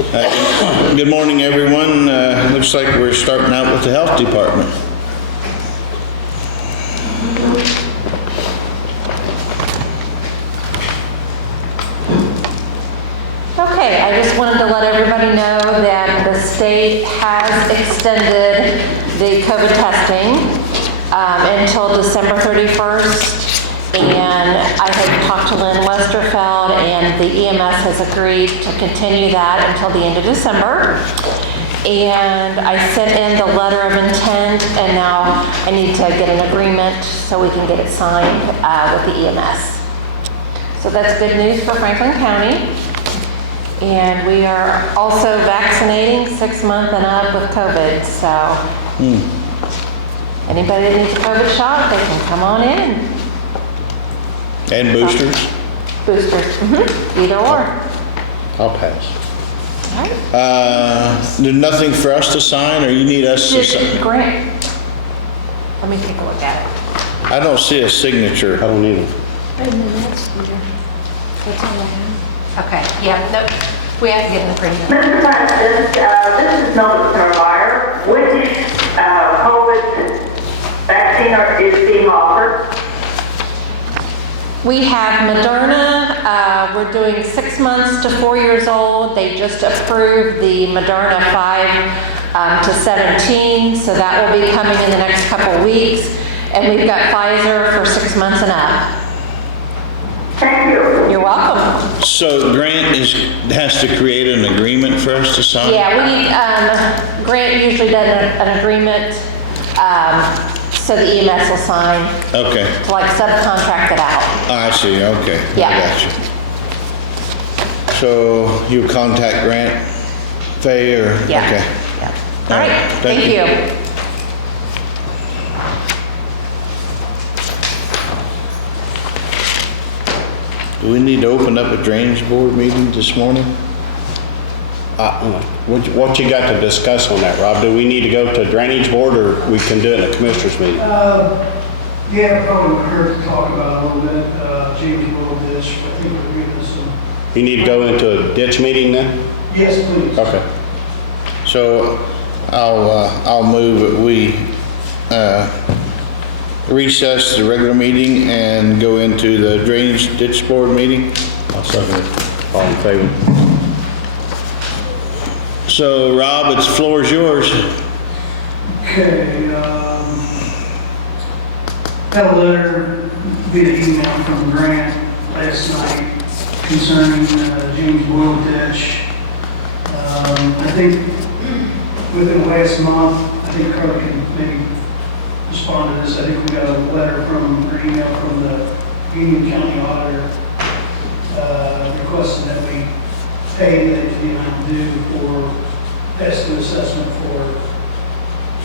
Good morning, everyone. Looks like we're starting out with the health department. Okay, I just wanted to let everybody know that the state has extended the COVID testing until December 31st. And I had talked to Lynn Westerfeld, and the EMS has agreed to continue that until the end of December. And I sent in the letter of intent, and now I need to get an agreement so we can get it signed with the EMS. So that's good news for Franklin County. And we are also vaccinating 6 months and up with COVID, so anybody that needs a COVID shot, they can come on in. And boosters? Boosters, either or. I'll pass. All right. There's nothing for us to sign, or you need us to sign? Grant. Let me take a look at it. I don't see a signature. I don't need it. That's all I have. Okay, yeah, nope. We have to get an agreement. Mr. President, this is Melissa Meyer. Which COVID vaccine is being offered? We have Moderna. We're doing 6 months to 4 years old. They just approved the Moderna 5 to 17, so that will be coming in the next couple weeks. And we've got Pfizer for 6 months and up. Thank you. You're welcome. So Grant has to create an agreement for us to sign? Yeah, Grant usually does an agreement, so the EMS will sign. Okay. To like subcontract it out. I see, okay. Yeah. I got you. So you'll contact Grant, Faye, or? Yeah. Okay. Yeah. All right, thank you. Do we need to open up a drainage board meeting this morning? What you got to discuss on that, Rob? Do we need to go to drainage board, or we can do it in a commissioners meeting? Yeah, probably would hurt to talk about a little bit, James Boyle Ditch. I think we're getting some. You need to go into a ditch meeting then? Yes, please. Okay. So I'll move that we recess the regular meeting and go into the drainage ditch board meeting. I'll second it. All in favor? So Rob, the floor is yours. Okay, got a letter via email from Grant last night concerning James Boyle Ditch. I think within the last month, I think Carly can maybe respond to this. I think we got a letter from, or email from the Union County auditor requesting that we pay the amount due for estimate assessment for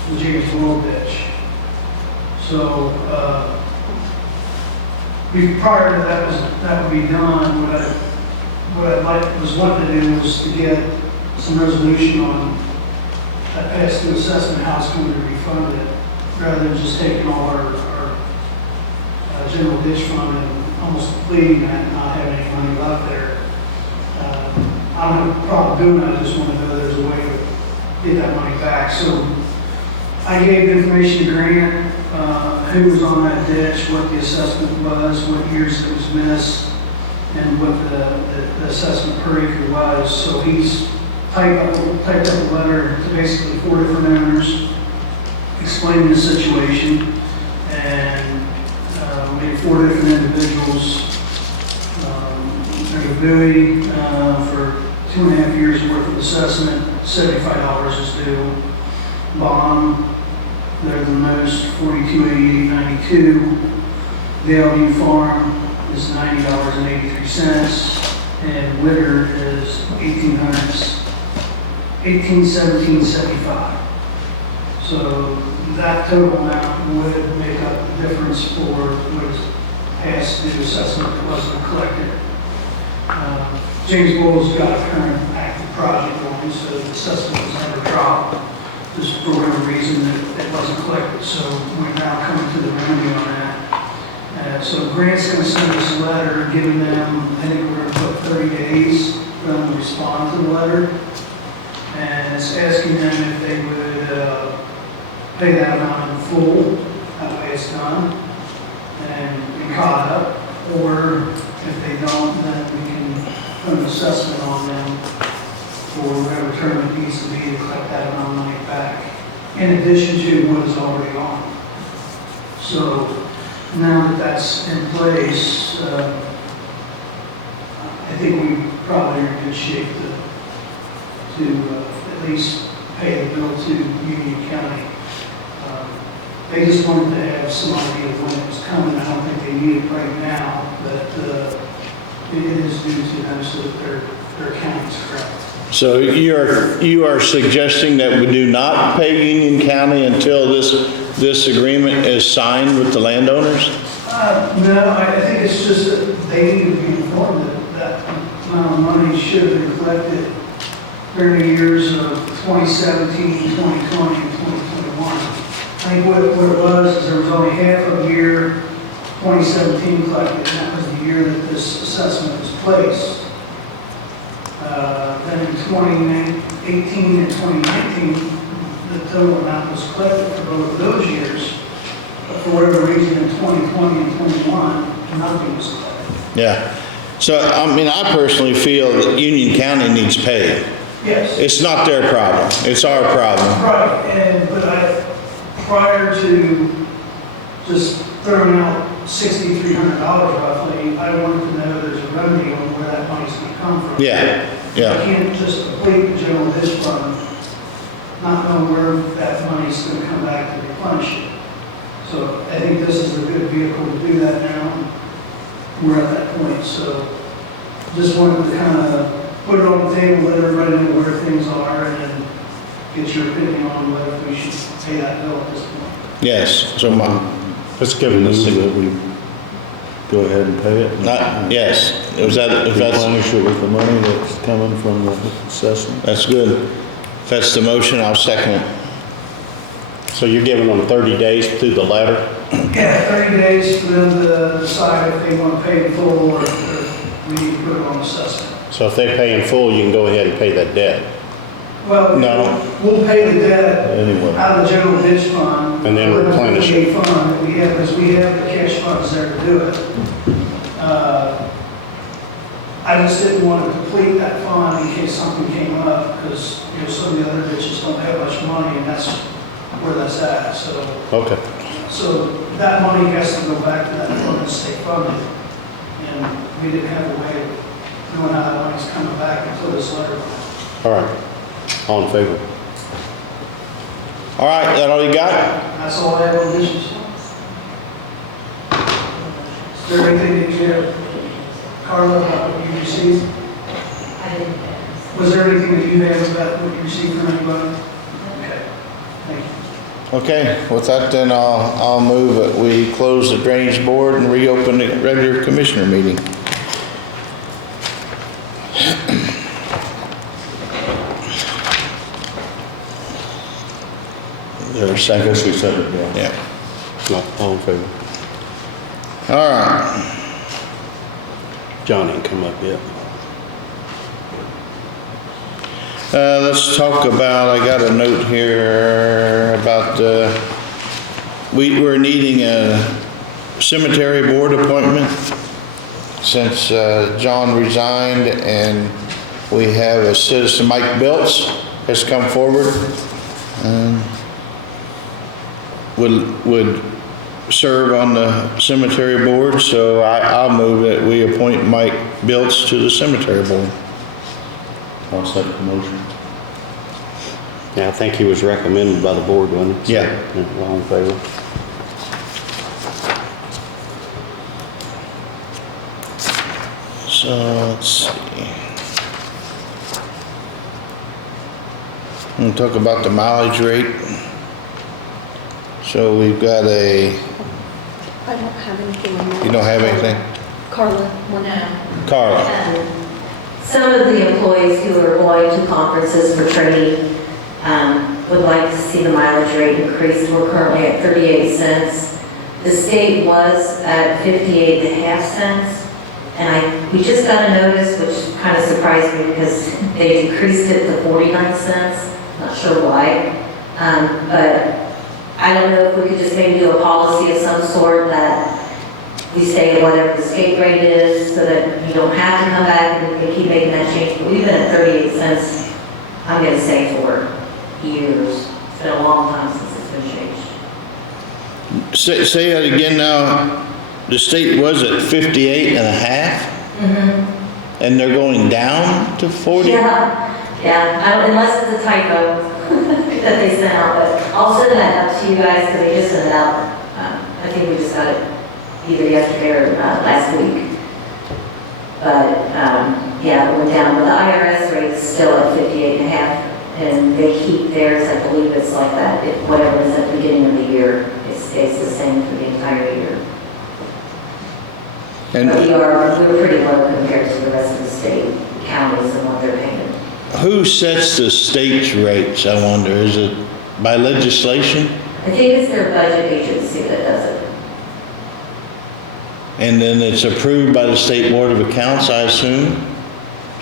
the James Boyle Ditch. So, prior to that would be done, what I'd was wanting to do was to get some resolution on that estimate assessment, how it's going to be refunded, rather than just taking all our general ditch fund and almost depleting that and not having any money left there. I don't have a problem doing that. I just want to know there's a way to get that money back. So I gave information to Grant, who was on that ditch, what the assessment was, what years it was missed, and what the assessment per acre was. So he's typed up a letter to basically 4 different owners explaining the situation, and made 4 different individuals. There's a buoy for 2.5 years worth of assessment, $75 is due. Bond, they're the most, $42.88.92. Bellevue Farm is $90.83, and Witter is $1817.75. So that total amount would make up the difference for what is past due assessment that wasn't collected. James Boyle's got a current active project going, so the assessment was never dropped. Just for whatever reason it wasn't collected. So we're now coming to the remedy on that. So Grant's going to send us a letter giving them, I think we're going to put 30 days for them to respond to the letter. And it's asking them if they would pay that amount in full, that way it's done, and be caught up. Or if they don't, then we can put an assessment on them for whatever term it needs to be to collect that amount of money back, in addition to what is already on. So now that that's in place, I think we probably are in good shape to at least pay the bill to Union County. They just wanted to have some idea of when it was coming. I don't think they need it right now, but it is due to them so that their account is correct. So you are suggesting that we do not pay Union County until this agreement is signed with the landowners? No, I think it's just that they need to be informed that amount of money should have been collected during the years of 2017, 2020, and 2021. I think what it was is there was only half of year 2017 collected, and that was the year that this assessment was placed. Then in 2018 and 2019, the total amount was collected for both of those years. But for whatever reason, in 2020 and 21, nothing was collected. Yeah. So, I mean, I personally feel that Union County needs paid. Yes. It's not their problem, it's our problem. Right, but prior to just throwing out $6,300 roughly, I wanted to know there's a remedy on where that money's going to come from. Yeah, You yeah. can't just deplete the general ditch fund, not knowing where that money's going to come back to replenish it. So I think this is a good vehicle to do that now. We're at that point, so just wanted to kind of put it on the table, let everybody know where things are, and then get your opinion on whether we should pay that bill at this point. Yes, so Let's give them Move this. that we go ahead and pay it. yes, if that's, Replenish it with the money that's coming from the assessment. that's good. If that's the motion, I'll second it. So you're giving them 30 days through the letter? Yeah, 30 days for them to decide if they want to pay in full or if we need to put it on assessment. So if they pay in full, you can go ahead and pay that debt. Well, No. we'll pay the debt Anyway. out of the general ditch fund. And then or the replenish it. fund that we have, because we have the cash funds there to do it. I just didn't want to deplete that fund in case something came up, because, some of the other ditches don't have much money, and that's where that's at, so. Okay. So that money has to go back to that fund and stay funded. And we didn't have a way of knowing how that money's coming back until this letter. All right. All in favor? All right, that all you got? That's all I have on issues. Is there anything that you have, Carla, about what you received? Was there anything that you have about what you received from anybody? Okay, thank you. Okay, with that then, I'll move that we close the drainage board and reopen the regular commissioner meeting. Is there a I second? guess we said it, yeah. Yeah. No, all in favor? All right. John ain't come up yet. Let's talk about, I got a note here about, we're needing a cemetery board appointment since John resigned, and we have a citizen, Mike Biltz, has come forward. Would serve on the cemetery board, so I'll move that we appoint Mike Biltz to the cemetery board. I'll second the motion. Yeah, I think he was recommended by the board, wasn't he? Yeah. All in favor? So, let's see. We'll talk about the mileage rate. So we've got I don't have anything on that. you don't have anything? Carla, one now. Carla? Some of the employees who are going to conferences for training would like to see the mileage rate increased. We're currently at 38 cents. The state was at 58.5 cents. We just got a notice, which kind of surprised me because they decreased it to 49 cents. Not sure why. But I don't know if we could just maybe do a policy of some sort that we stay at whatever the state rate is so that you don't have to come back and they keep making that change. But we've been at 38 cents, I'm going to say, for years. It's been a long time since it's been changed. Say that again now. The state was at 58 and a half? And they're going down to 40? Yeah, unless it's a typo that they sent out, but I'll send that out to you guys because they just sent it out. I think we just got it either yesterday or last week. But, yeah, it went down, but the IRS rate is still at 58 and a half, and they keep theirs, I believe it's like that, whatever is at the beginning of the year, it stays the same for the entire year. And But we're pretty low compared to the rest of the state counties and what they're paying. who sets the state's rates, I wonder? Is it by legislation? I think it's their budget agency that does it. And then it's approved by the State Board of Accounts, I assume?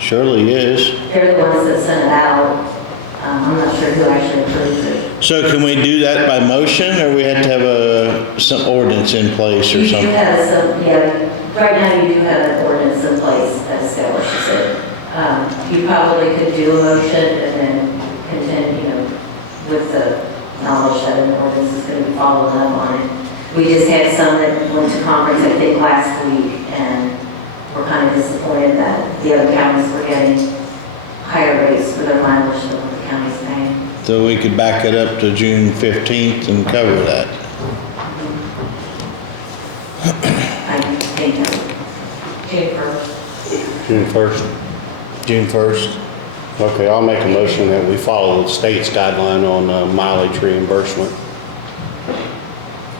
Surely is. They're the ones that send it out. I'm not sure who actually approves it. So can we do that by motion, or we have to have some ordinance in place or You do something? have some, yeah, right now you do have an ordinance in place that establishes it. You probably could do a motion and then continue, with the knowledge that an ordinance is going to be followed up on it. We just had some that went to conference, I think, last week, and we're kind of disappointed that the other counties were getting higher rates for their mileage than what the county's paying. So we could back it up to June 15th and cover that. I think that June 1st. June 1st. June 1st. Okay, I'll make a motion that we follow the state's guideline on mileage reimbursement.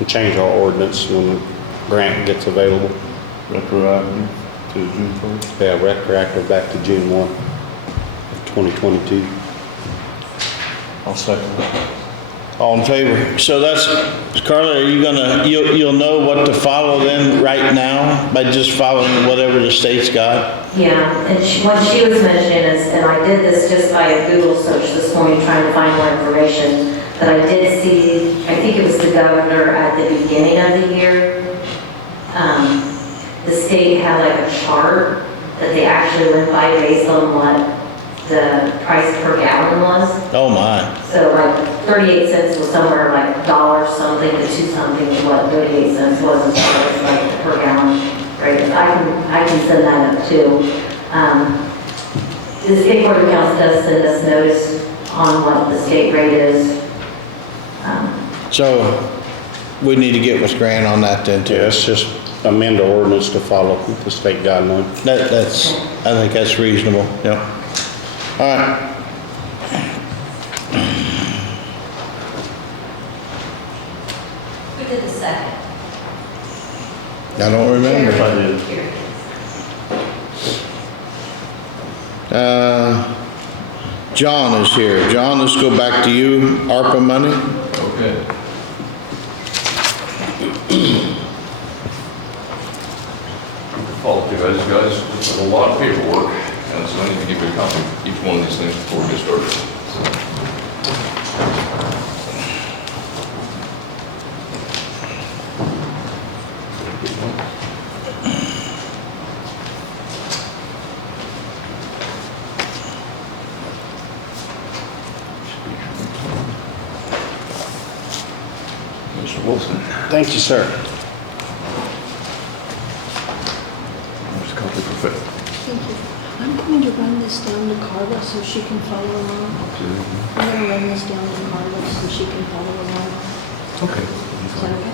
And change our ordinance when the grant gets available. Retroactive to June 1st. Yeah, retroactive back to June 1, 2022. I'll second that. All in favor? So that's, Carla, are you gonna, you'll know what to follow then right now by just following whatever the state's got? Yeah, and what she was mentioning is, and I did this just by a Google search this morning trying to find more information, but I did see, I think it was the governor at the beginning of the year, the state had like a chart that they actually went by based on what the price per gallon was. Oh my. So like 38 cents was somewhere like dollar something to 2 something is what 38 cents was as far as like the per gallon rate. I can send that up too. The State Board of Accounts does send us notice on what the state rate is. So we need to get with Grant on that then too. Yeah, it's just amend the ordinance to follow the state guideline. That's, I think that's reasonable, yeah. All right. Who did the second? I don't remember. I did. Here it is. John is here. John, let's go back to you. ARPA money? Okay. Apologize, guys. This is a lot of paperwork, and so I need to give you a copy of each one of these things before we get started. Mr. Wilson. Thank you, sir. There's a copy for Fed. Thank you. I'm going to run this down to Carla so she can follow along. I'm going to run this down to Carla so she can follow along. Okay. Is that okay?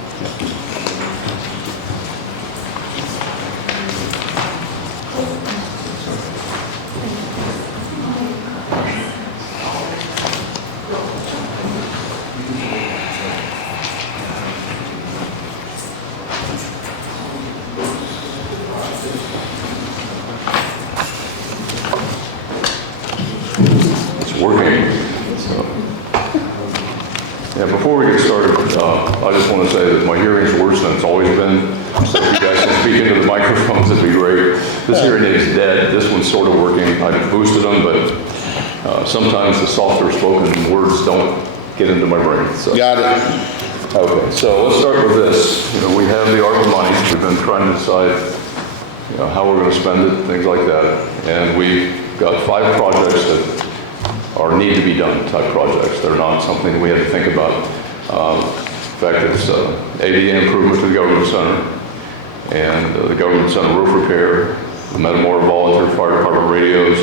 It's working. So, Yeah, before we get started, I just want to say that my hearing's worse than it's always been. So if you guys can speak into the microphones, it'd be great. This hearing aid's dead. This one's sort of working. I boosted them, but sometimes the softer spoken words don't get into my brain. So. Got it. Okay, so let's start with this. You know, we have the ARPA money. We've been trying to decide, you know, how we're going to spend it, things like that. And we've got 5 projects that are need to be done type projects. They're not something that we had to think about. In fact, it's ADA improvement to the government center and the government center roof repair, the Metamora volunteer fire department radios,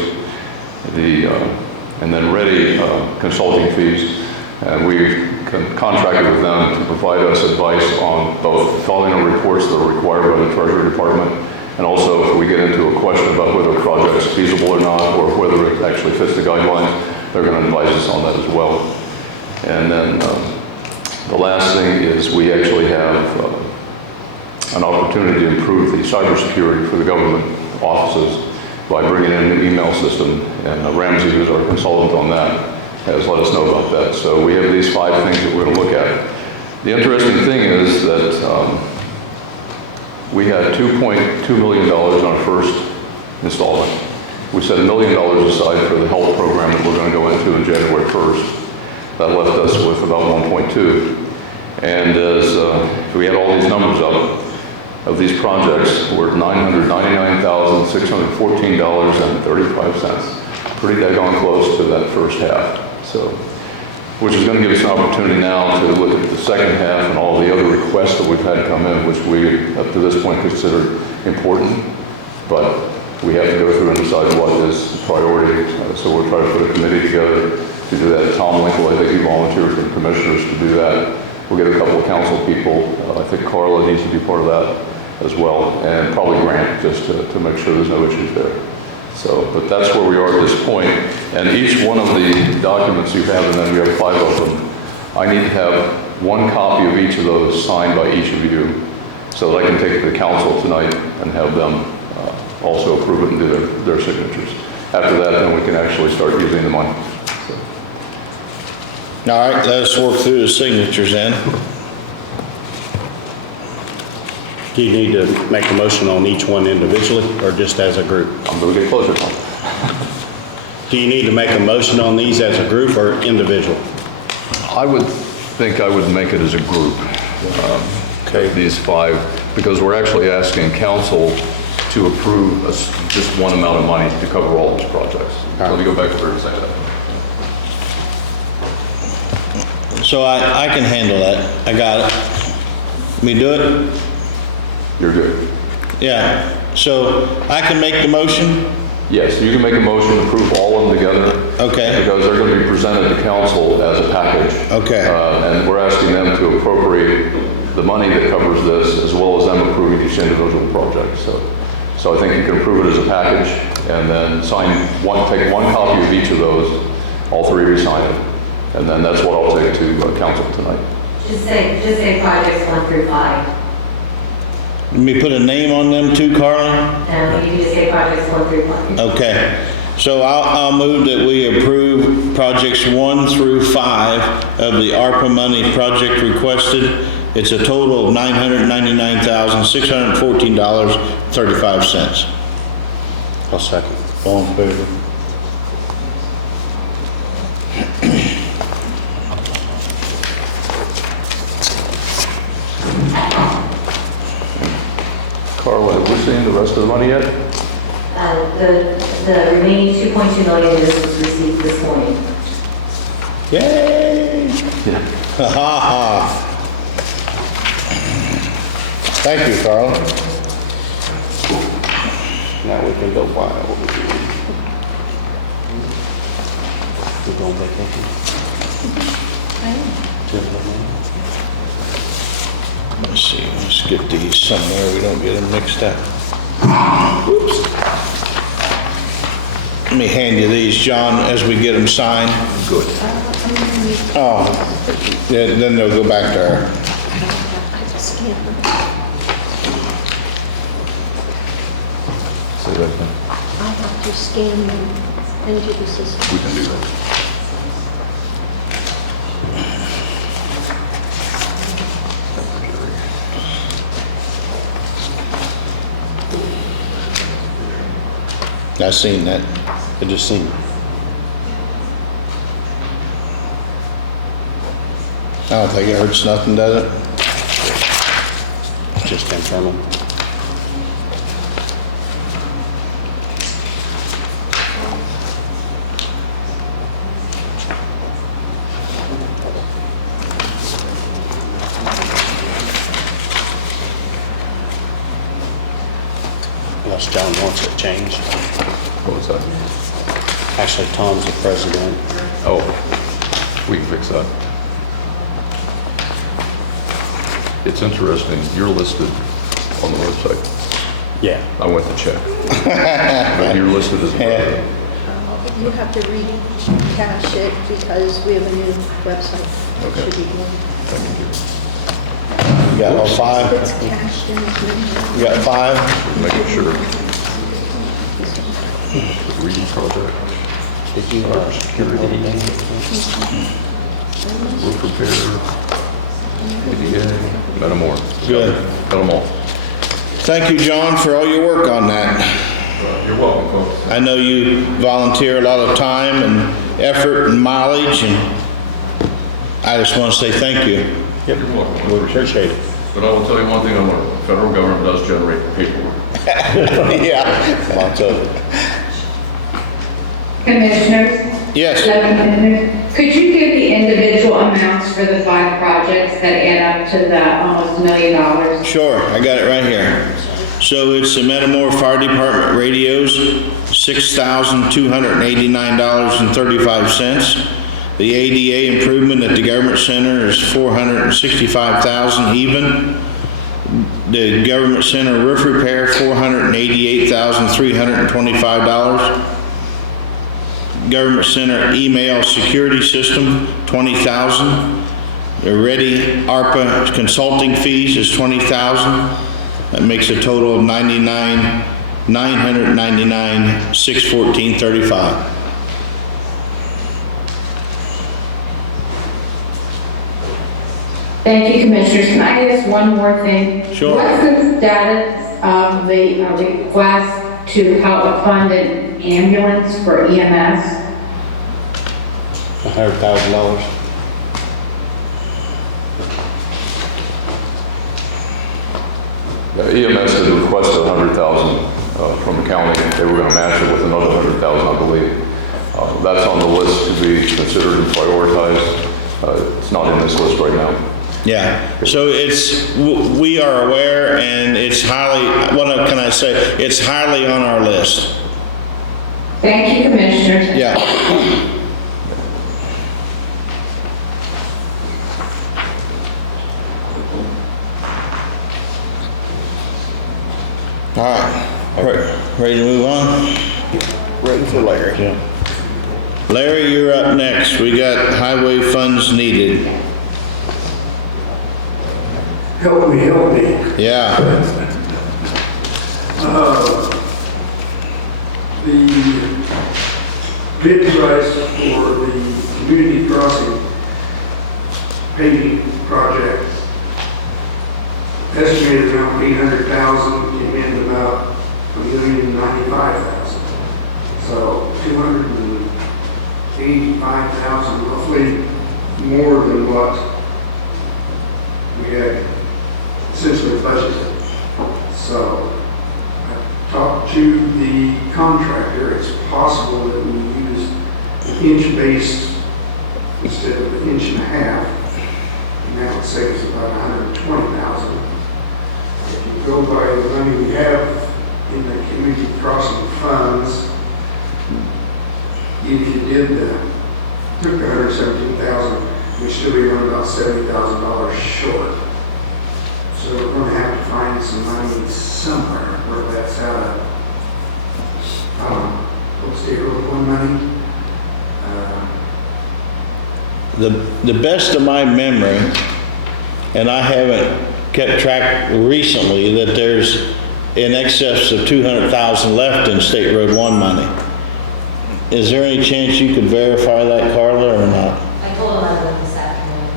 and then Ready consulting fees. And we've contracted with them to provide us advice on both filling of reports that are required by the Treasury Department, and also if we get into a question about whether a project is feasible or not, or whether it actually fits the guidelines, they're going to advise us on that as well. And then the last thing is we actually have an opportunity to improve the cybersecurity for the government offices by bringing in a new email system, and Ramsey, who's our consultant on that, has let us know about that. So we have these 5 things that we're going to look at. The interesting thing is that we had $2.2 million on our first installment. We set $1 million aside for the health program that we're going to go into in January 1st. That left us with about 1.2. And as if we add all these numbers up, of these projects, we're at $999,614.35. Pretty daggone close to that first half. So, which is going to give us an opportunity now to look at the second half and all the other requests that we've had come in, which we, up to this point, considered important, but we have to go through and decide what is priority. So we'll try to put a committee together to do that. Tom Winkle, I think he volunteered for the commissioners to do that. We'll get a couple of council people. I think Carla needs to be part of that as well, and probably Grant, just to make sure there's no issues there. So, but that's where we are at this point. And each one of the documents you have, and then we have 5 of them, I need to have 1 copy of each of those signed by each of you so that I can take it to the council tonight and have them also approve it and do their signatures. After that, then we can actually start using the money. So. All right, let's work through the signatures then. Do you need to make a motion on each one individually or just as a group? I'm going to get closer. Do you need to make a motion on these as a group or individual? I would think I would make it as a group. Okay. These 5, because we're actually asking council to approve just one amount of money to cover all these projects. Let me go back over and say that. So I can handle that. I got it. Me do it? You're good. Yeah. So I can make the motion? Yes, you can make a motion to approve all of them together. Okay. Because they're going to be presented to council as a package. Okay. And we're asking them to appropriate the money that covers this, as well as them approving each individual project. So I think you can approve it as a package, and then take one copy of each of those, all 3 of you sign it. And then that's what I'll take to council tonight. Just say projects 1 through 5. Let me put a name on them too, Carla? No, you can just say projects 1 through 5. Okay. So I'll move that we approve projects 1 through 5 of the ARPA money project requested. It's a total of $999,614.35. I'll second. All in favor? Carla, have we seen the rest of the money yet? The remaining 2.2 million was received this morning. Yay! Yeah. Ha ha. Thank you, Carla. Now we can go wild. We go on vacation? Let's see, let's get these somewhere, we don't get them mixed up. Oops. Let me hand you these, John, as we get them signed. Good. Oh, yeah, then they'll go back to her. I just scanned them. Say that again. I have to scan them into the system. We can do that. I seen that. I just seen it. I don't think it hurts nothing, does it? Just internal. Unless John wants it changed. What was that? Actually, Tom's the president. Oh, we can fix that. It's interesting, you're listed on the website. Yeah. I went to check. But you're listed as a president. You have to recache it because we have a new website. Okay. Should be good. Thank you. You got all five? It's cached in as many. You got five? Making sure. Reading project. Did you, Security. Roof repair. ADA. Metamore. Good. Got them all. Thank you, John, for all your work on that. You're welcome, folks. I know you volunteer a lot of time and effort and mileage, and I just want to say thank you. You're welcome. we appreciate it. But I will tell you one thing I learned. The federal government does generate paperwork. Yeah. Lots of it. Commissioners? Yes. Could you give the individual amounts for the 5 projects that add up to the almost $1 million? Sure, I got it right here. So it's the Metamore Fire Department radios, $6,289.35. The ADA improvement at the Government Center is $465,000 even. The Government Center roof repair, $488,325. Government Center email security system, $20,000. The Ready ARPA consulting fees is $20,000. That makes a total of $999,614.35. Thank you, Commissioners. Can I ask one more thing? Sure. What's the status of the request to help fund an ambulance for EMS? $100,000. EMS had requested $100,000 from the county. They were going to match it with another $100,000, I believe. That's on the list to be considered and prioritized. It's not in this list right now. Yeah, so we are aware, and it's highly, what can I say? It's highly on our list. Thank you, Commissioners. Yeah. All right, ready to move on? Ready for Larry. Yeah. Larry, you're up next. We got highway funds needed. Help me. Yeah. The bid price for the community crossing paving project, estimated around $800,000, came in about $1,095,000. So $285,000, roughly more than what we had essentially budgeted. So I talked to the contractor. It's possible that we use an inch-based instead of an inch and a half, and that would save us about $120,000. If you go by the money we have in the community crossing funds, if you did took the $117,000, we still be around about $70,000 short. So we're going to have to find some money somewhere where that's out of, what's the Road 1 money? The best of my memory, and I haven't kept track recently, that there's in excess of $200,000 left in State Road 1 money. Is there any chance you could verify that, Carla, or not? I told him I would this afternoon.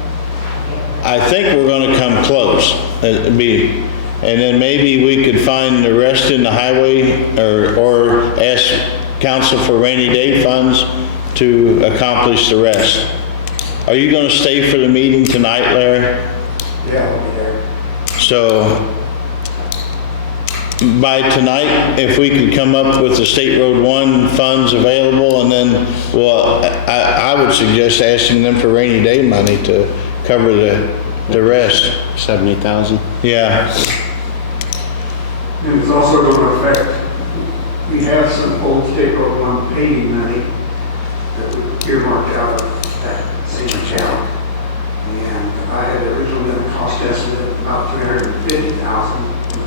I think we're going to come close. It'd be And then maybe we could find the rest in the highway or ask council for rainy day funds to accomplish the rest. Are you gonna stay for the meeting tonight, Larry? Yeah, I'll be there. So by tonight, if we could come up with the State Road 1 funds available, and then, well, I would suggest asking them for rainy day money to cover the rest. 70,000. Yeah, And it's also going to affect, we have some old State Road 1 paving money that we earmarked out of that same account. And I had originally done a cost estimate of about $350,000. It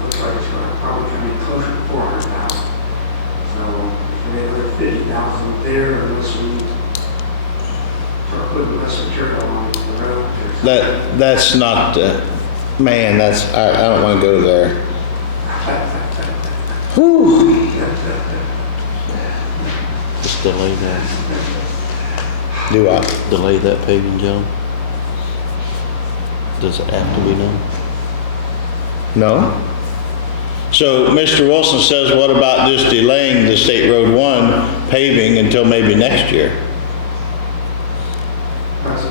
looks like it's going to probably come in closer to $400,000. So we have another $50,000 there unless we start putting less material on the road. that's not, man, I don't wanna go there. Whew. Just delay that, Do I? delay that paving, John? Does it have to be done? No. So Mr. Wilson says, what about just delaying the State Road 1 paving until maybe next year? That's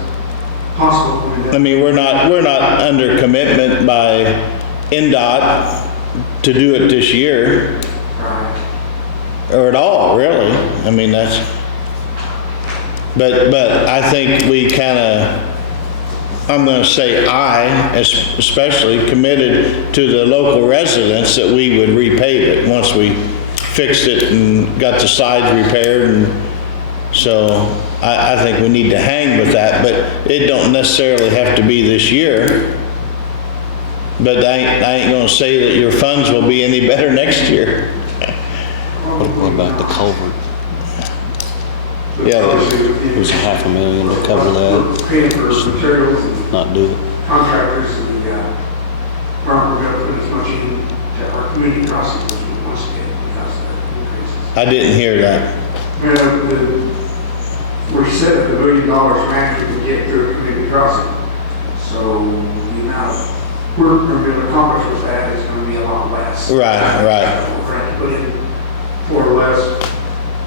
possible. I mean, we're not under commitment by NDOT to do it this year, or at all, really. I mean, but I think we I'm gonna say especially committed to the local residents that we would repave it once we fixed it and got the sides repaired. And so I think we need to hang with that, but it don't necessarily have to be this year. But I ain't gonna say that your funds will be any better next year. What about the culvert? Yeah, It was $500,000 to cover that, Paying for materials and not do it. contractors and the, we're going to put as much into our community crossings as we possibly can because of the increases. I didn't hear that. We're set at $1 million max we can get through a community crossing. So the amount of work we're going to accomplish with that is going to be a lot less. Right. We're going to put in 4 or less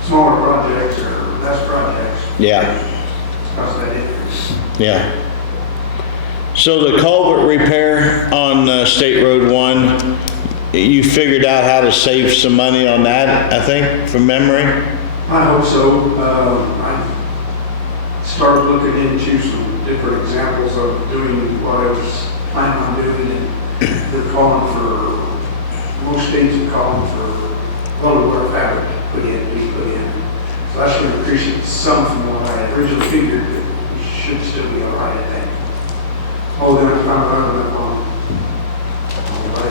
smaller projects or less projects Yeah, because of that increase. yeah. So the culvert repair on State Road 1, you figured out how to save some money on that, I think, from memory? I hope so. I started looking into some different examples of doing what I was planning on doing, and they're calling for, most states are calling for welded wire fabric to be put in. So that's going to increase it some from what I originally figured, but we should still be all right, I think. Oh, then I found out on the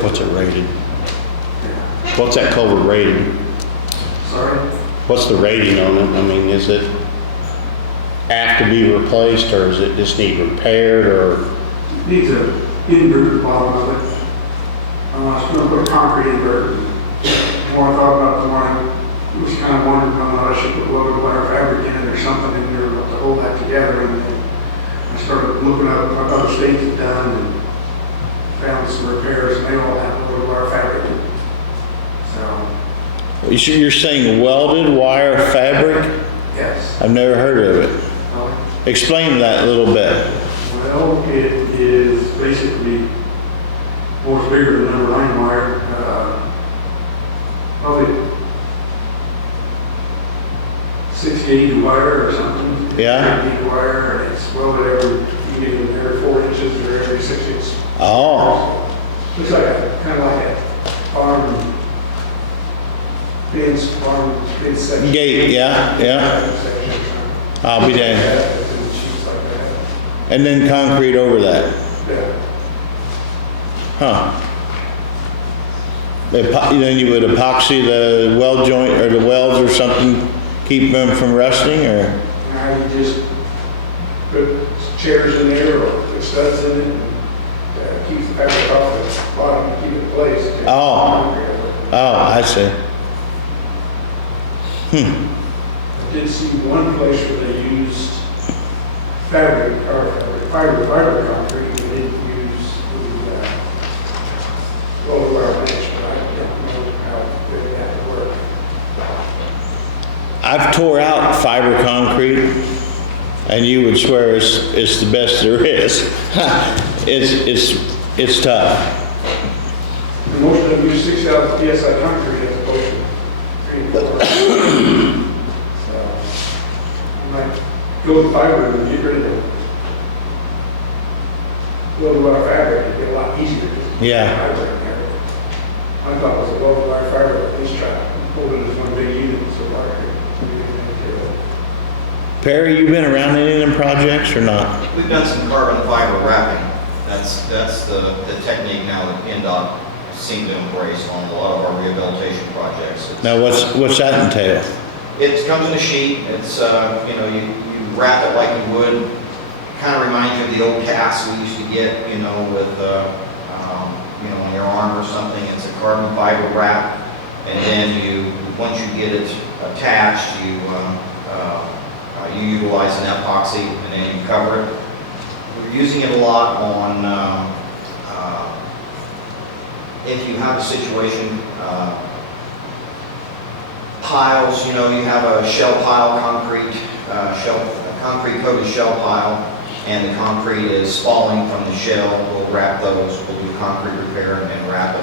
What's it rated? Yeah. What's that culvert rated? Sorry? What's the rating on it? I mean, is it have to be replaced, or is it just need repaired, or? Needs a invert at the bottom of it. I was going to put a concrete invert. The more I thought about it, the more I was kind of wondering whether I should put welded wire fabric in it or something in there to hold that together. And then I started looking up what other states have done and found some repairs, and they all have welded wire fabric. So, You're saying welded wire fabric? yes. I've never heard of it. Explain that a little bit. Well, it is basically more bigger than number 9 wire. Probably 60 wire or something. Yeah. 80 wire, and it's welded you get in there 4 inches or every 6 inches. Oh, Looks like kind of like a farm section. gate, yeah. I'll be damned. And then concrete over that. Yeah. Huh. Then you would epoxy the weld joint or the welds or something, keep them from rusting, or? Now you just put chairs in there or put studs in it and keeps the fabric off the bottom to keep it in place. Oh, I see. I did see one place where they used fabric or fiber concrete. They didn't use the tore out fiber concrete, and you would swear it's the best there is. It's tough. And most of them use 6,000 PSI concrete as opposed to 3 and 4. So, you might go with fiber and get rid of it. Low wire fiber, it'd be a lot easier. Yeah. Fiber in there. I thought it was a low wire fiber, at least try to hold it as one big unit, so wire could be taken care of. Perry, you been around any of them projects or not? We've done some carbon fiber wrapping. That's the technique now that PennDOT seem to embrace on a lot of our rehabilitation projects. Now, what's that entail? It comes in a sheet. It's, you wrap it like you would, kind of reminds you of the old casts we used to get, with, on your arm or something. It's a carbon fiber wrap. And then once you get it attached, you utilize an epoxy and then you cover it. We're using it a lot on, if you have a situation, piles, you have a shell pile concrete coated shell pile, and the concrete is falling from the shell. We'll wrap those, we'll do concrete repair and wrap it.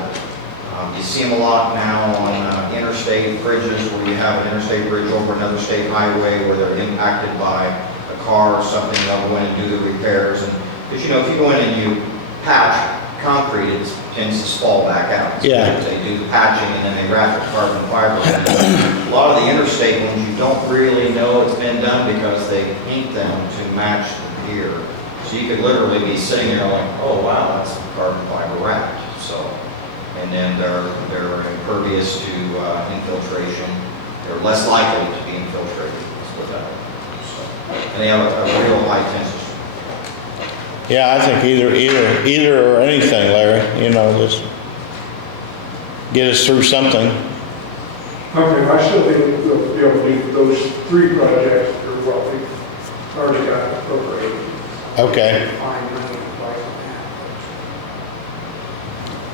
You see them a lot now on interstate bridges where you have an interstate bridge over another state highway where they're impacted by a car or something. They'll go in and do the repairs. And because if you go in and you patch concrete, it tends to fall back out. So Yeah. they do the patching and then they wrap it carbon fiber. A lot of the interstate ones you don't really know it's been done because they paint them to match the pier. So you could literally be sitting there like, oh wow, that's carbon fiber wrapped. So. And then they're impervious to infiltration. They're less likely to be infiltrated with that. So, and they have a real high tensile. Yeah, I think either or anything, Larry. Just get us through something. Okay, I still think we'll be able to do those 3 projects that are what we've already got appropriated. Okay. Find money in place on that.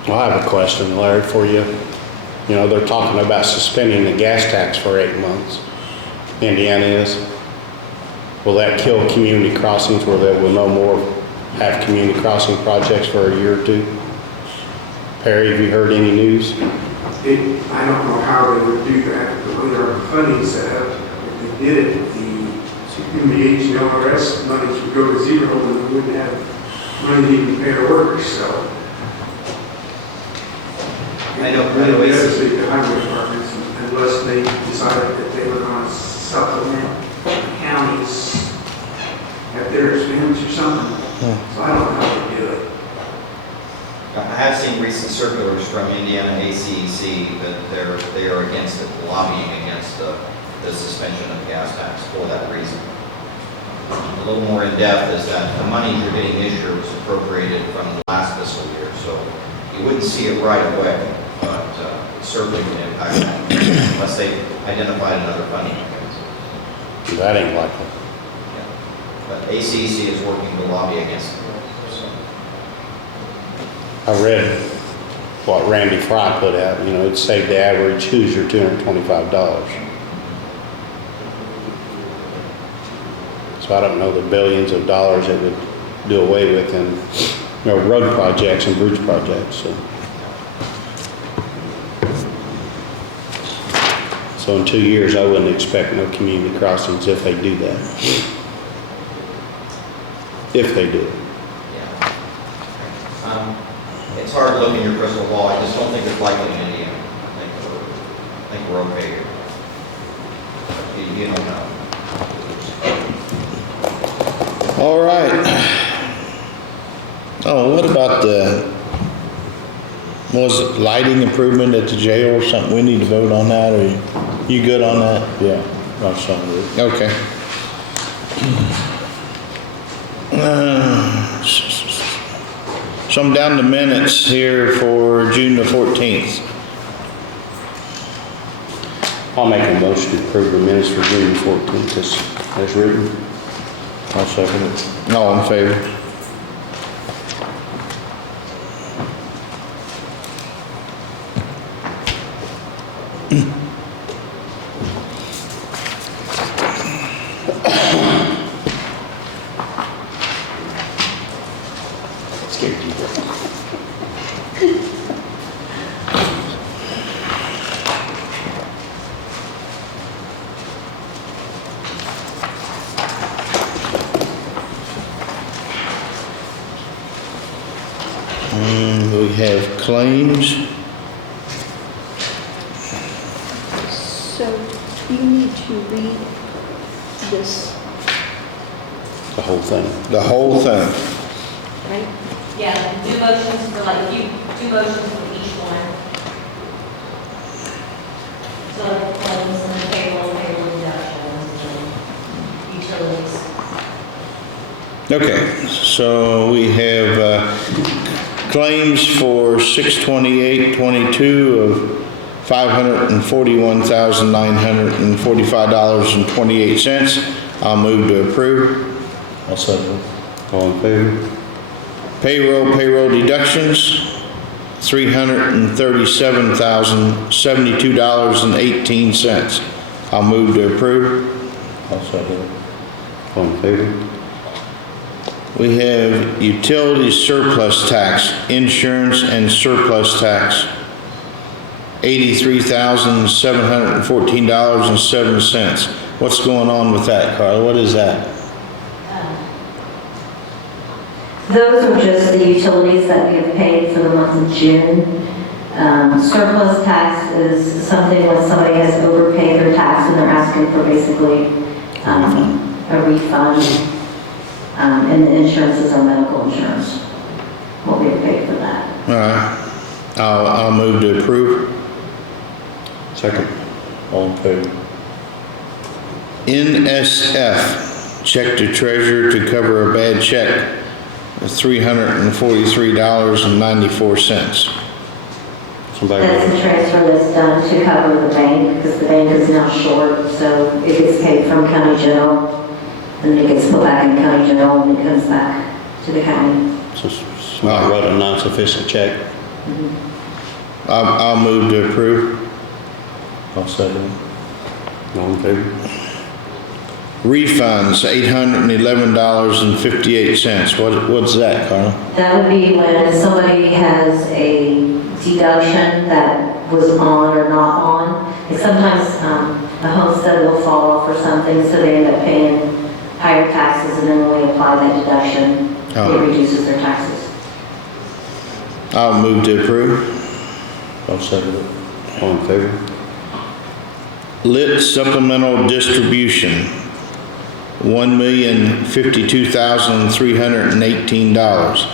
Well, I have a question, Larry, for you. They're talking about suspending the gas tax for 8 months. Indiana is. Will that kill community crossings where they will no more have community crossing projects for a year or 2? Perry, have you heard any news? I don't know how they would do that, but with our funding set up, if they did it, the MDH and LRS monies would go to zero and we wouldn't have money to even pay our workers, so. I know Really devastate the highway departments unless they decided that they were going to supplement the counties at their expense or something. So I don't know how they do it. I have seen recent circulars from Indiana ACEC that they are against it, lobbying against the suspension of the gas tax for that reason. A little more in depth is that the money you're getting this year was appropriated from the last fiscal year, so you wouldn't see it right away, but it certainly would impact that unless they identified another funding mechanism. That ain't likely. Yeah. But ACEC is working to lobby against it. So. I read what Randy Fry put out, it saved the average Hoosier $225. So I don't know the billions of dollars it would do away with in road projects and bridge projects. So in 2 years, I wouldn't expect no community crossings if they do that. If they do it. Yeah. It's hard to look in your crystal ball. I just don't think it's likely in Indiana. I think we're okay here. You don't know. All right. Oh, what about was it lighting improvement at the jail or something? We need to vote on that, or you good on that? Yeah, that's something. Okay. So I'm down to minutes here for June the 14th. I'll make a motion to approve the minutes for June 14th as written. I'll second it. All in favor? Scared you. We have claims. So you need to read this, The whole thing. The whole thing. right? Yeah, do motions for like, you do motions for each one. So like claims and payroll deductions and utilities. Okay, so we have claims for 6/28/22 of $541,945.28. I'll move to approve. I'll second. All in favor? Payroll deductions, $337,072.18. I'll move to approve. I'll second. All in favor? We have utility surplus tax, insurance and surplus tax, $83,714.07. What's going on with that, Carla? What is that? Those are just the utilities that we have paid for the month of June. Surplus tax is something when somebody has overpaid their tax and they're asking for basically a refund. And the insurance is our medical insurance, what we have paid for that. All right. I'll move to approve. Second. All in favor? NSF, check to treasurer to cover a bad check, $343.94. Somebody. That's the transfer that's done to cover the bank, because the bank is now short, so it gets paid from county general, and then it gets put back in county general, and it comes back to the county. So somebody wrote a non-sufficient check. I'll move to approve. I'll second. All in favor? Refunds, $811.58. What's that, Carla? That would be when somebody has a deduction that was on or not on. And sometimes the homestead will fall off or something, so they end up paying higher taxes, and then when we apply that deduction, it reduces their taxes. I'll move to approve. I'll second it. All in favor? Lit supplemental distribution, $1,052,318.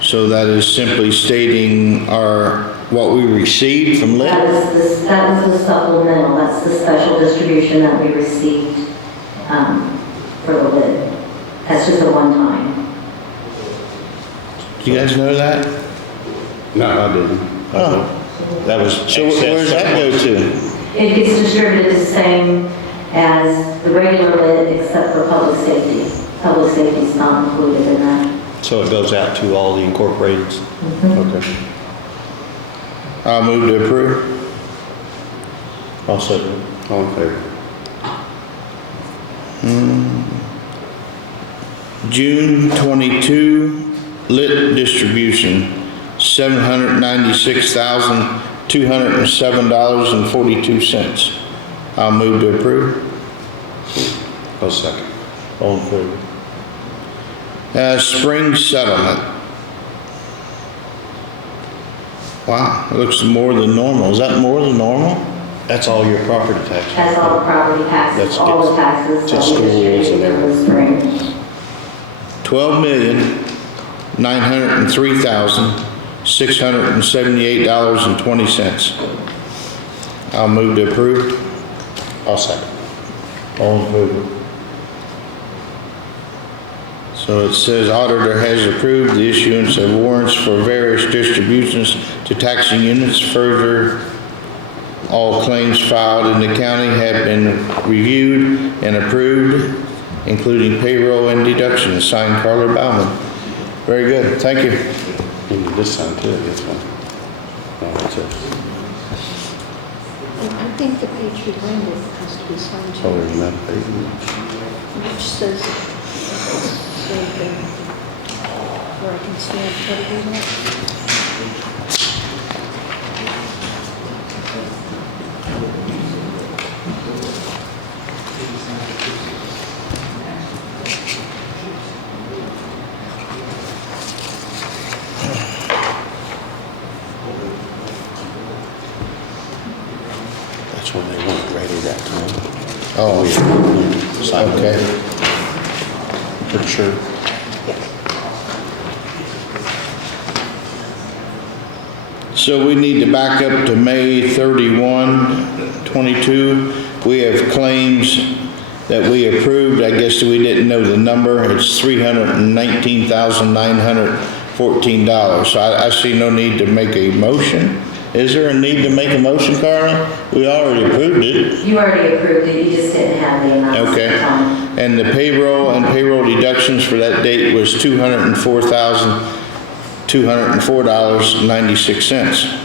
So that is simply stating what we received from lit? That was the supplemental, that's the special distribution that we received for the lid. That's just a one-time. Do you guys know that? No, I didn't. Oh. That was. So where's that go to? It gets distributed the same as the regular lid except for public safety. Public safety is not included in that. So it goes out to all the incorporateds? Okay. I'll move to approve. I'll second. All in favor? June 22, lit distribution, $796,207.42. I'll move to approve. I'll second. All in favor? Spring settlement. Wow, it looks more than normal. Is that more than normal? That's all your property tax. That's all the property taxes, That's all the taxes to that we schools and distributed in the spring. $12,903,678.20. I'll move to approve. I'll second. All in favor? So it says auditor has approved the issuance of warrants for various distributions to taxing units. Further, all claims filed in the county have been reviewed and approved, including payroll and deductions. Signed, Carla Bauman. Very good, thank you. You need this sign too, this one. No, that's it. And I think the page behind it has to be signed Oh, too, there's another page. which says the same thing. where I can stamp whatever you want. That's when they weren't ready that time. Oh, okay. Pretty sure. So we need to back up to May 31, 22. We have claims that we approved. I guess we didn't know the number. It's $319,914. So I see no need to make a motion. Is there a need to make a motion, Carla? We already approved it. You already approved it, you just didn't have the amounts. Okay. And the payroll and payroll deductions for that date was $204,204.96.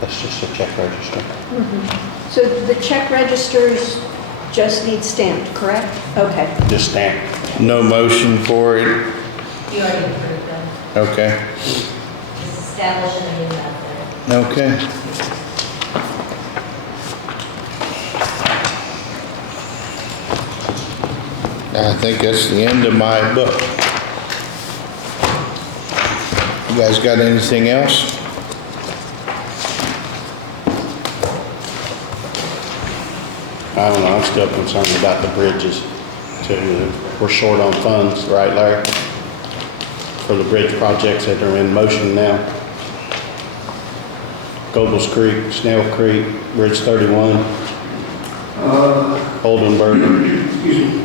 That's just a check register. So the check registers just need stamped, correct? Okay. Just stamp. No motion for it? You already approved them, Okay. just establishing a new method. Okay. I think that's the end of my book. You guys got anything else? I don't know, I'm still concerned about the bridges too. We're short on funds, right, Larry? For the bridge projects that are in motion now. Gobles Creek, Snail Creek, Bridge 31, Oldenburg. Excuse me.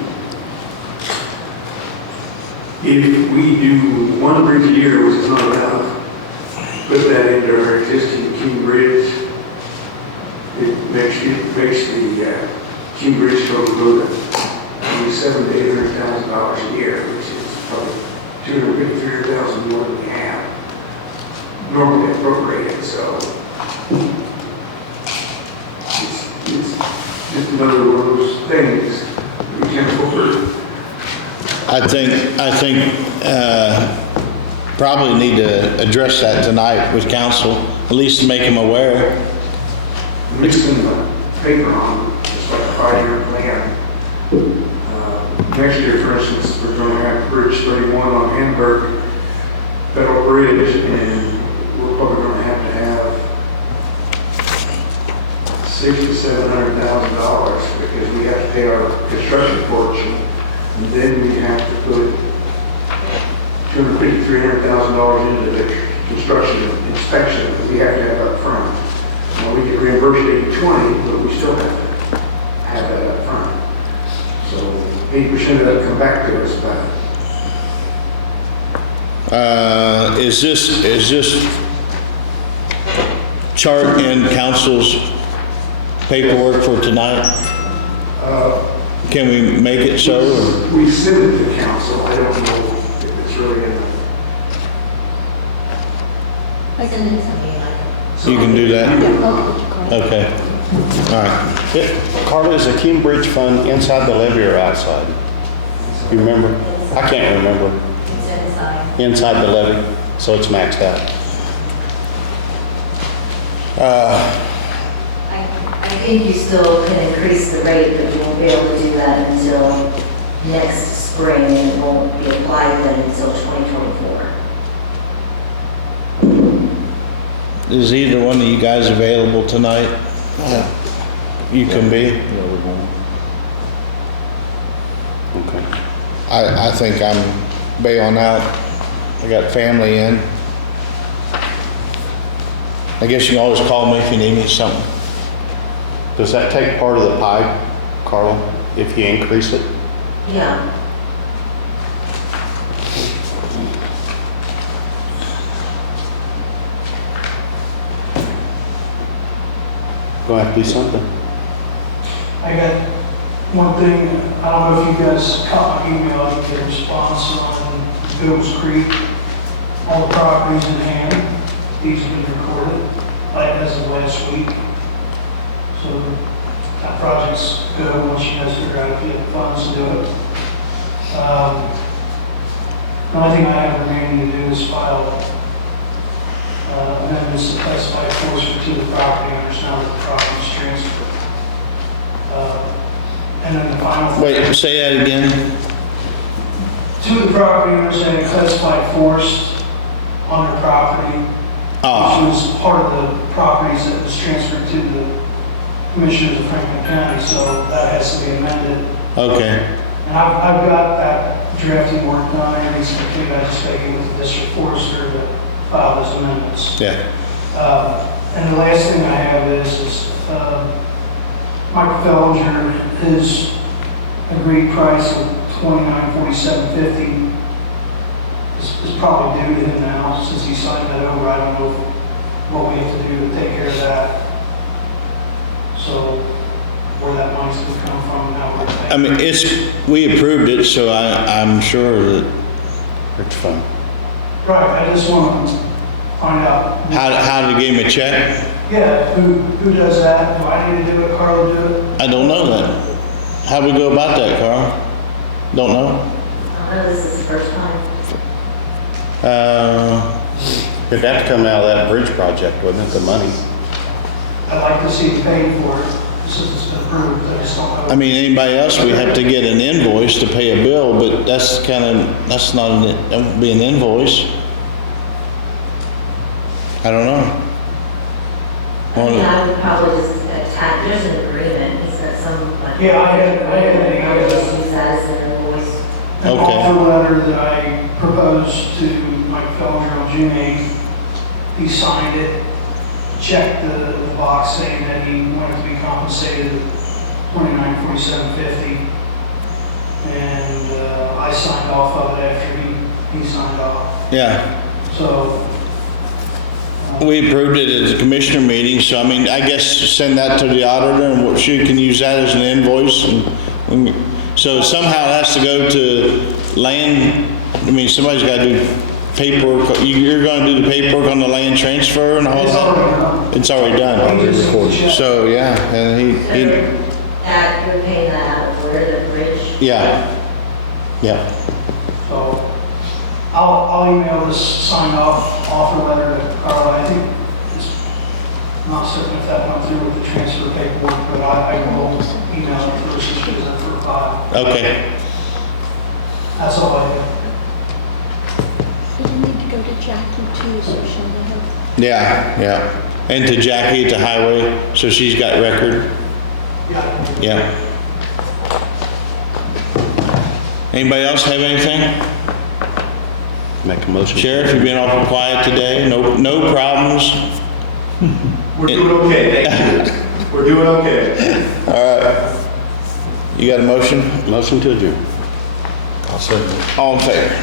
If we do one bridge a year, which is not enough, put that into our existing King Bridge, it makes the King Bridge total go to $700,000 to $800,000 a year, which is probably $250,000 more than we have normally appropriated. So it's just another one of those things that we can't afford. I think, probably need to address that tonight with council, at least to make them aware. Mixing the paper on, just like a 5-year plan. Next year, for instance, we're going to have Bridge 31 on Hamburg Federal Bridge, and we're probably going to have $600,000 to $700,000 because we have to pay our construction portion, and then we have to put $250,000 to $300,000 into the construction inspection that we have to have up front. Well, we get reimbursed 80/20, but we still have to have that up front. So 80% of that come back to us back. Is this chart in council's paperwork for tonight? Can we make it so? Or? We send it to council. I don't know if it's really in the... Send it to me, You can do that? Yeah, I'll put your card. Okay. All right. Carla, is the King Bridge fund inside the levee or outside? You remember? I can't remember. it's inside. Inside the levee, so it's maxed out. I think you still can increase the rate, but you won't be able to do that until next spring, and it won't be applied then until 2024. Is either one of you guys available tonight? Yeah. You can be? Yeah, we're going. Okay. I think I'm bailing out. I got family in. I guess you can always call me if you need me something. Does that take part of the pipe, Carla, if you increase it? Yeah. Gonna have to do something. I got one thing, I don't know if you guys caught my email, I didn't get a response on Biltz Creek. All the properties in hand, these have been recorded, like as of last week. So that project's good once you guys figure out if you have funds to do it. The only thing I have remaining to do is file amendments to classify force to the property owners now that the property is transferred. And then the final. Wait, say that again? Two of the property owners had classified force on their property, which was part of the properties that was transferred to the commissioners of Franklin County, so that has to be amended. Okay. And I've got that drafting work done, everything's complete, I just gotta get with the district forester to file those amendments. Yeah. And the last thing I have is Michael Fellinger, his agreed price of $29.4750 is probably due to him now, since he signed that over. I don't know what we have to do to take care of that. So where that money's gonna come from, now we're gonna. I mean, we approved it, so I'm sure that. It's fun. Right, I just want to find out. How to give him a check? Yeah, who does that? Do I need to do it, Carla do it? I don't know that. How do we go about that, Carl? Don't know? I know this is the first time. It'd have to come out of that bridge project, wouldn't it, the money? I'd like to see it paid for, since it's been approved, I just don't know. I mean, anybody else, we have to get an invoice to pay a bill, but that's not, that would be an invoice. I don't know. I mean, I would probably just attach, there's an agreement, he said some, like. Yeah, I had just use that as an invoice. an Okay. offer letter that I proposed to Mike Fellinger on June 8th. He signed it, checked the box saying that he wanted to be compensated $29.4750. And I signed off of it after he signed off. Yeah. So. We approved it at the commissioner meeting, so I mean, I guess send that to the auditor and she can use that as an invoice. So somehow it has to go to land, I mean, somebody's got to do paperwork. You're going to do the paperwork on the land transfer and all that? It's already done. So, yeah, and he, That, you're paying that out of where the bridge? yeah, yeah. So I'll email this signed off offer letter to Carla. I think I'm not certain if that went through with the transfer paperwork, but I will email it first and she's in for a file. Okay. That's all I have. But you need to go to Jackie too, so she'll know. Yeah, yeah. And to Jackie at the highway, so she's got record. Yeah. Yeah. Anybody else have anything? Make a motion. Sheriff, you've been awful quiet today. No problems. We're doing okay, thank you. We're doing okay. All right. You got a motion? Motion to adjourn. I'll second it. All in favor?